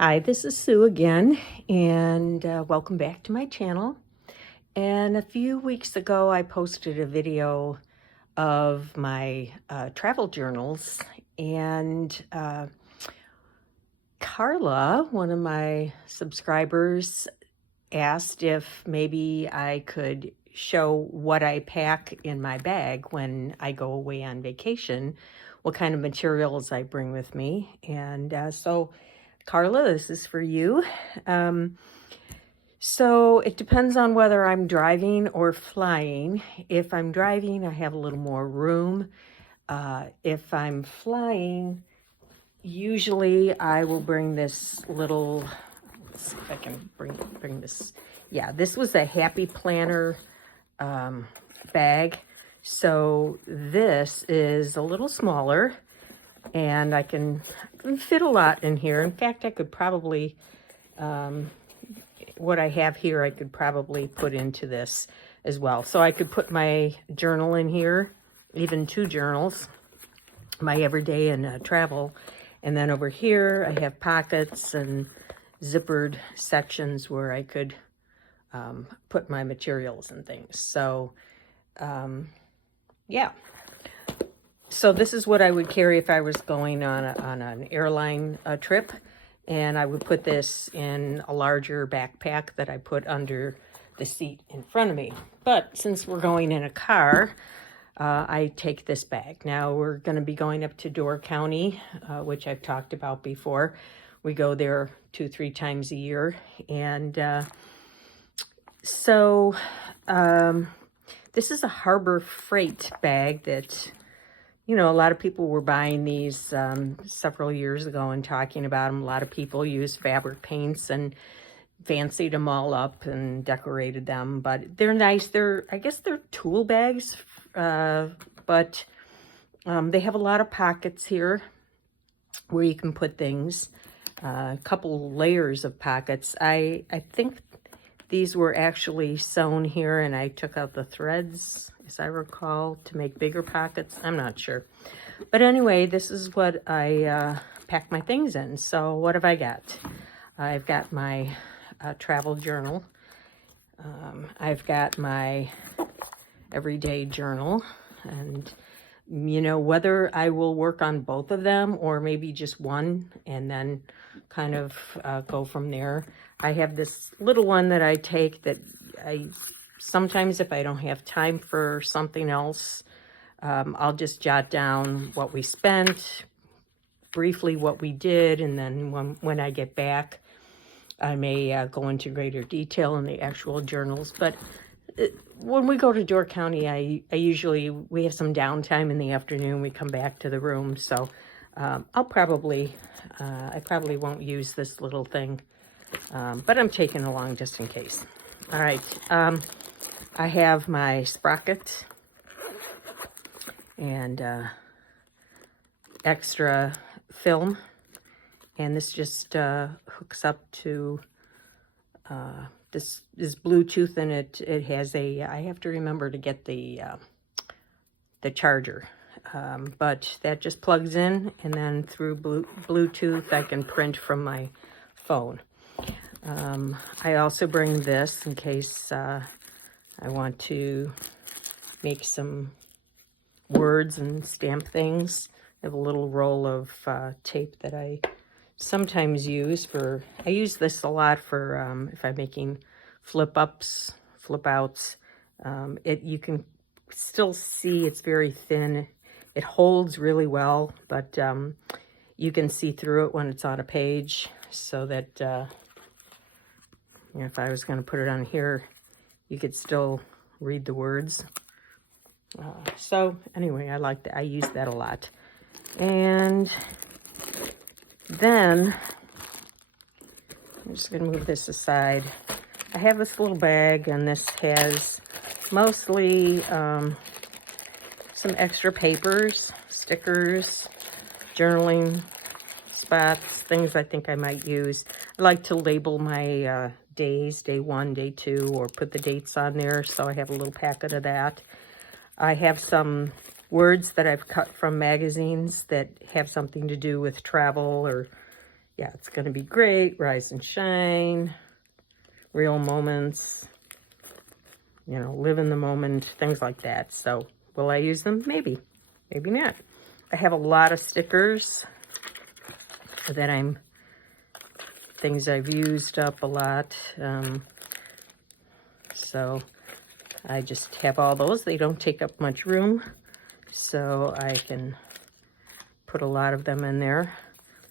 Hi, this is Sue again, and welcome back to my channel. And a few weeks ago, I posted a video of my travel journals, and Carla, one of my subscribers, asked if maybe I could show what I pack in my bag when I go away on vacation, what kind of materials I bring with me. And so Carla, this is for you. So it depends on whether I'm driving or flying. If I'm driving, I have a little more room. If I'm flying, usually I will bring this little, let's see if I can bring this. Yeah, this was a Happy Planner bag. So this is a little smaller, and I can fit a lot in here. In fact, I could probably, what I have here, I could probably put into this as well. So I could put my journal in here, even two journals, my everyday and travel. And then over here, I have pockets and zippered sections where I could put my materials and things. So, yeah. So this is what I would carry if I was going on an airline trip, and I would put this in a larger backpack that I put under the seat in front of me. But since we're going in a car, I take this bag. Now we're going to be going up to Door County, which I've talked about before. We go there 2-3 times a year, and so this is a Harbor Freight bag that, you know, a lot of people were buying these several years ago and talking about them. A lot of people use fabric paints and fancied them all up and decorated them, but they're nice. I guess they're tool bags, but they have a lot of pockets here where you can put things, a couple layers of pockets. I think these were actually sewn here, and I took out the threads, as I recall, to make bigger pockets. I'm not sure. But anyway, this is what I pack my things in. So what have I got? I've got my travel journal. I've got my everyday journal. And, you know, whether I will work on both of them or maybe just one and then kind of go from there. I have this little one that I take that sometimes if I don't have time for something else, I'll just jot down what we spent, briefly what we did, and then when I get back, I may go into greater detail in the actual journals. But when we go to Door County, we have some downtime in the afternoon. We come back to the room, so I probably won't use this little thing, but I'm taking along just in case. All right, I have my sprocket and extra film, and this just hooks up to this is Bluetooth, and it has I have to remember to get the charger, but that just plugs in, and then through Bluetooth I can print from my phone. I also bring this in case I want to make some words and stamp things. I have a little roll of tape that I sometimes use I use this a lot for if I'm making flip-ups, flip-outs. You can still see it's very thin. It holds really well, but you can see through it when it's on a page, so that you know, if I was going to put it on here, you could still read the words. So anyway, I use that a lot. And then I'm just going to move this aside. I have this little bag, and this has mostly some extra papers, stickers, journaling spots, things I think I might use. I like to label my days, day 1, day 2, or put the dates on there, so I have a little packet of that. I have some words that I've cut from magazines that have something to do with travel or yeah, it's going to be great. Rise and shine, real moments, you know, live in the moment, things like that. So will I use them? Maybe, maybe not. I have a lot of stickers that things I've used up a lot. So I just have all those. They don't take up much room, so I can put a lot of them in there.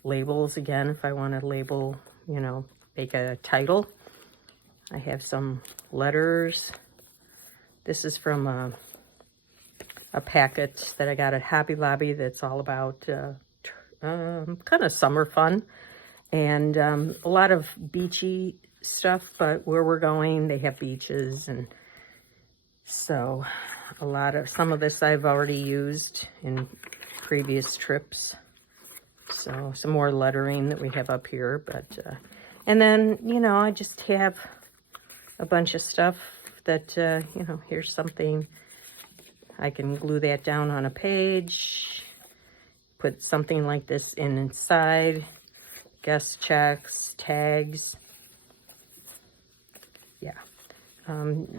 Labels, again, if I want to label, you know, make a title. I have some letters. This is from a packet that I got at Hobby Lobby that's all about kind of summer fun. And a lot of beachy stuff, but where we're going, they have beaches. And so some of this I've already used in previous trips. So some more lettering that we have up here, but, and then, you know, I just have a bunch of stuff that, you know, here's something, I can glue that down on a page, put something like this inside, guest checks, tags, yeah,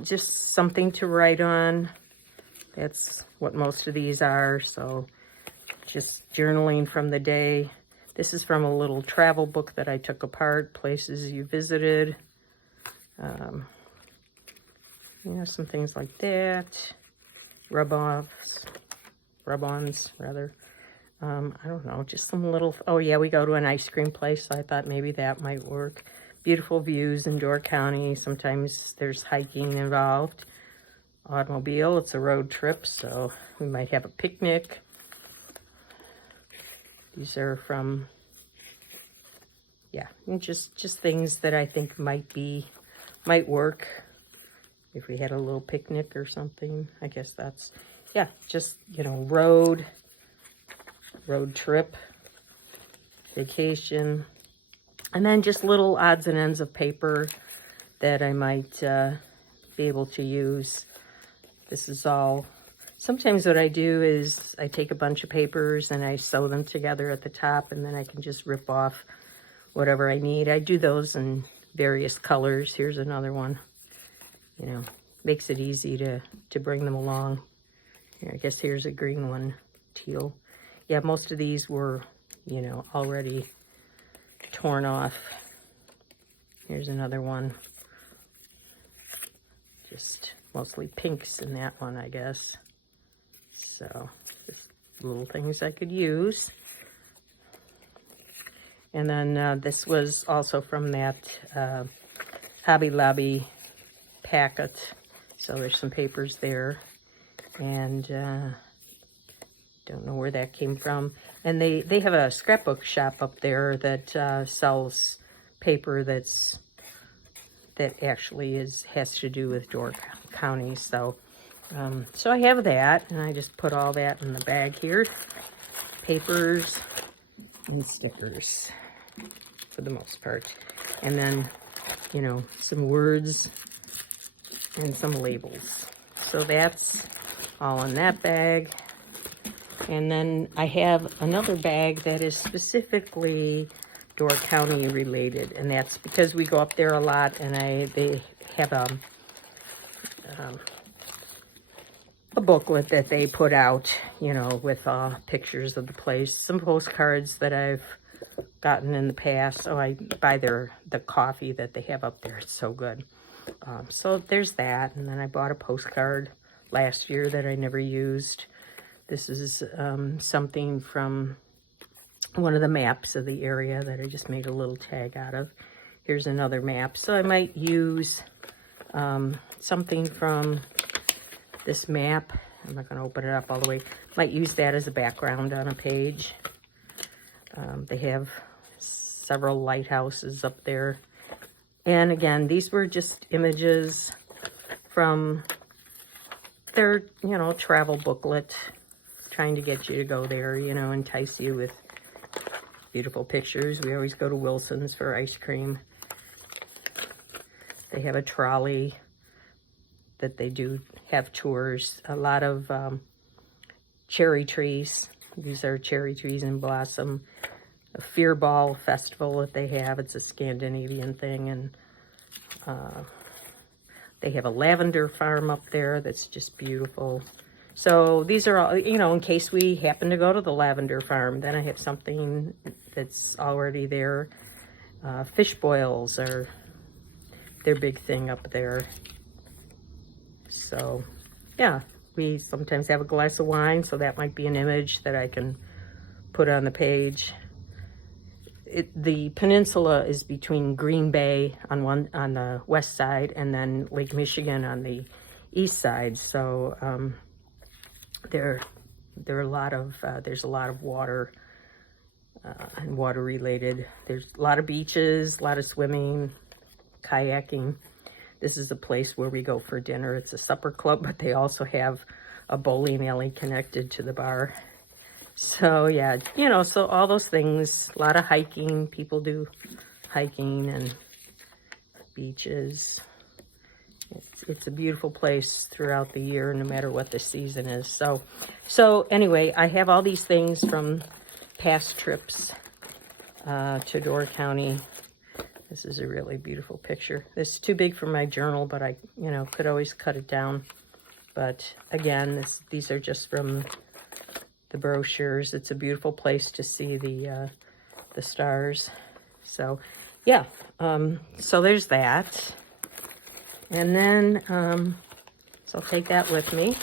just something to write on. That's what most of these are, so just journaling from the day. This is from a little travel book that I took apart, places you visited. You know, some things like that. Rub-ons, rather. I don't know, just some little, oh yeah, we go to an ice cream place, so I thought maybe that might work. Beautiful views in Door County. Sometimes there's hiking involved. Automobile, it's a road trip, so we might have a picnic. These are from, yeah, just things that I think might work if we had a little picnic or something. I guess that's, yeah, just, you know, road trip, vacation, and then just little odds and ends of paper that I might be able to use. This is all. Sometimes what I do is I take a bunch of papers and I sew them together at the top, and then I can just rip off whatever I need. I do those in various colors. Here's another one. You know, makes it easy to bring them along. Here, I guess here's a green one, teal. Yeah, most of these were, you know, already torn off. Here's another one. Just mostly pinks in that one, I guess. So, just little things I could use. And then this was also from that Hobby Lobby packet. So there's some papers there. And don't know where that came from. And they have a scrapbook shop up there that sells paper that actually has to do with Door County. So so I have that, and I just put all that in the bag here. Papers and stickers for the most part. And then, you know, some words and some labels. So that's all in that bag. And then I have another bag that is specifically Door County related, and that's because we go up there a lot, and they have a booklet that they put out, you know, with pictures of the place, some postcards that I've gotten in the past. So I buy the coffee that they have up there. It's so good. So there's that. And then I bought a postcard last year that I never used. This is something from one of the maps of the area that I just made a little tag out of. Here's another map. So I might use something from this map. I'm not going to open it up all the way. Might use that as a background on a page. They have several lighthouses up there. And again, these were just images from their, you know, travel booklet, trying to get you to go there, you know, entice you with beautiful pictures. We always go to Wilson's for ice cream. They have a trolley that they do have tours. A lot of cherry trees. These are cherry trees in blossom. a Fear Ball festival that they have. It's a Scandinavian thing, and they have a lavender farm up there that's just beautiful. So these are all, you know, in case we happen to go to the lavender farm, then I have something that's already there. Fish boils are their big thing up there. So yeah, we sometimes have a glass of wine, so that might be an image that I can put on the page. The peninsula is between Green Bay on the west side, and then Lake Michigan on the east side. So there are a lot of there's a lot of water and water related. There's a lot of beaches, a lot of swimming, kayaking. This is a place where we go for dinner. It's a supper club, but they also have a bowling alley connected to the bar. So yeah, you know, so all those things, a lot of hiking. People do hiking and beaches. It's a beautiful place throughout the year, no matter what the season is. So anyway, I have all these things from past trips to Door County. This is a really beautiful picture. This is too big for my journal, but I, you know, could always cut it down. But again, these are just from the brochures. It's a beautiful place to see the stars. So yeah, so there's that. And then, so I'll take that with me.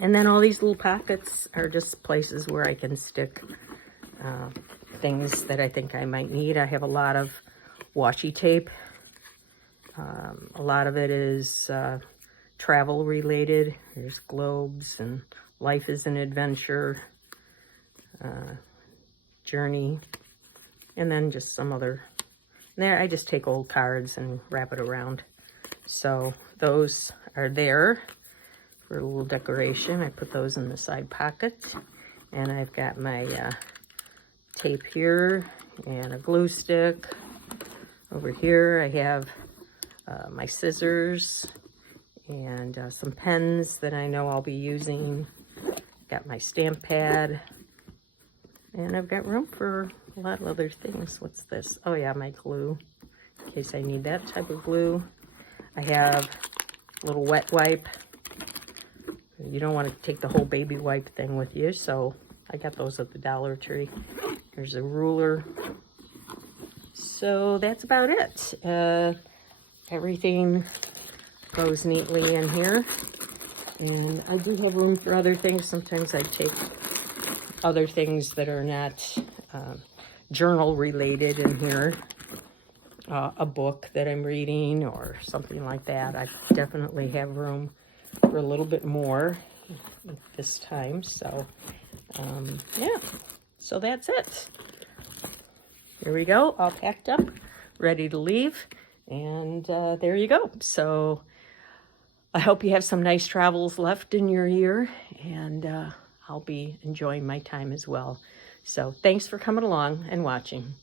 And then all these little pockets are just places where I can stick things that I think I might need. I have a lot of washi tape. A lot of it is travel related. There's globes and Life is an Adventure, Journey, and then just some other. There, I just take old cards and wrap it around. So those are there for a little decoration. I put those in the side pocket. And I've got my tape here and a glue stick. Over here I have my scissors and some pens that I know I'll be using. Got my stamp pad. And I've got room for a lot of other things. What's this? Oh yeah, my glue, in case I need that type of glue. I have a little wet wipe. You don't want to take the whole baby wipe thing with you, so I got those at the Dollar Tree. There's a ruler. So that's about it. Everything goes neatly in here. And I do have room for other things. Sometimes I take other things that are not journal related in here. A book that I'm reading or something like that. I definitely have room for a little bit more this time. So yeah, so that's it. Here we go, all packed up, ready to leave. And there you go. So I hope you have some nice travels left in your year, and I'll be enjoying my time as well. So thanks for coming along and watching.